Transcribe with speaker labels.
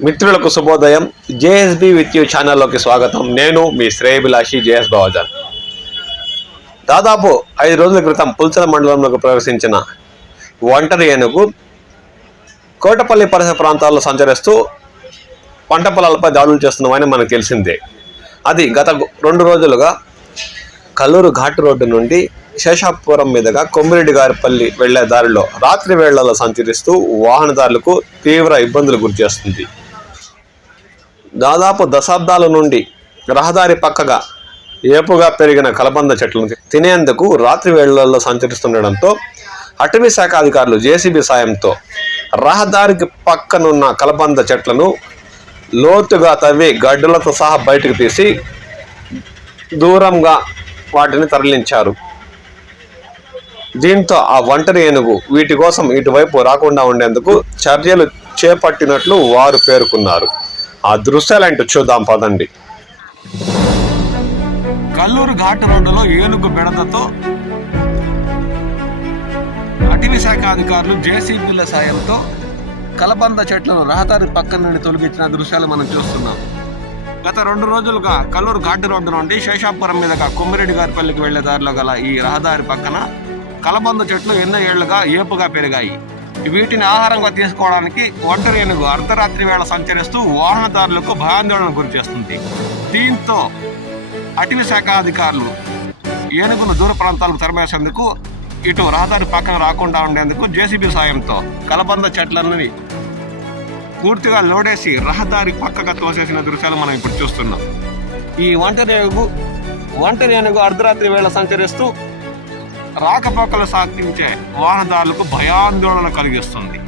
Speaker 1: మిత్రులకు శుభోదయం. JSB with you ఛానల్లోకి స్వాగతం. నేను మీ శ్రేయభిలాషి జేఎస్ బావజాన్. దాదాపు ఐదు రోజుల క్రితం పుల్చల మండలంలోకి ప్రవేశించిన ఒంటరి ఏనుగు కోటపల్లి పరిసర ప్రాంతాల్లో సంచరిస్తూ పంట పొలాలపై దాడులు చేస్తున్నామని మనకు తెలిసిందే. అది గత రెండు రోజులుగా కల్లూరు ఘాట్ రోడ్డు నుండి శేషాపురం మీదుగా కొమ్మిరెడ్డి గారిపల్లి వెళ్ళే దారిలో రాత్రి వేళ్ళలో సంచరిస్తూ వాహనదారులకు తీవ్ర ఇబ్బందులు గురిచేస్తుంది దాదాపు దశాబ్దాల నుండి రహదారి పక్కగా ఏపుగా పెరిగిన కలబంద చెట్లను తినేందుకు రాత్రి వేళ్ళలో సంచరిస్తుండడంతో అటవీ శాఖ అధికారులు జేసీబీ సాయంతో రహదారికి పక్కనున్న కలబంద చెట్లను లోతుగా తవ్వి గడ్డలతో సహా బయటకు తీసి దూరంగా వాటిని తరలించారు. దీంతో ఆ ఒంటరి ఏనుగు వీటి కోసం ఇటువైపు రాకుండా ఉండేందుకు చర్యలు చేపట్టినట్లు వారు పేర్కొన్నారు. ఆ దృశ్యాలేంటో చూద్దాం పదండి. కల్లూరు ఘాట్ రోడ్డులో ఏనుగు బెడదతో అటవీ శాఖ అధికారులు జేసీబీల సాయంతో కలబంద చెట్లను రహదారి పక్కన నుండి తొలగించిన దృశ్యాలు మనం చూస్తున్నాం. గత రెండు రోజులుగా కల్లూరు ఘాట్ రోడ్డు నుండి శేషాపురం మీదుగా కొమ్మిరెడ్డి గారిపల్లికి వెళ్ళే దారిలో గల ఈ రహదారి పక్కన కలబంద చెట్లు ఎన్నో ఏళ్ళుగా ఏపుగా పెరిగాయి. వీటిని ఆహారంగా తీసుకోవడానికి ఒంటరేనుగు అర్ధరాత్రి వేళ సంచరిస్తూ వాహనదారులకు భయాందోళన గురి చేస్తుంది. దీంతో అటవీ శాఖ అధికారులు ఏనుగును దూర ప్రాంతాలకు తరిమేసేందుకు ఇటు రహదారి పక్కన రాకుండా ఉండేందుకు జేసీబీ సాయంతో కలబంద చెట్లన్నీ పూర్తిగా లోడేసి రహదారి పక్కగా తోసేసిన దృశ్యాలు మనం ఇప్పుడు చూస్తున్నాం. ఈ ఒంటరి ఏనుగు ఒంటరి ఏనుగు అర్ధరాత్రి వేళ సంచరిస్తూ రాకపోకలు సాగించే వాహనదారులకు భయాందోళన కలిగిస్తుంది.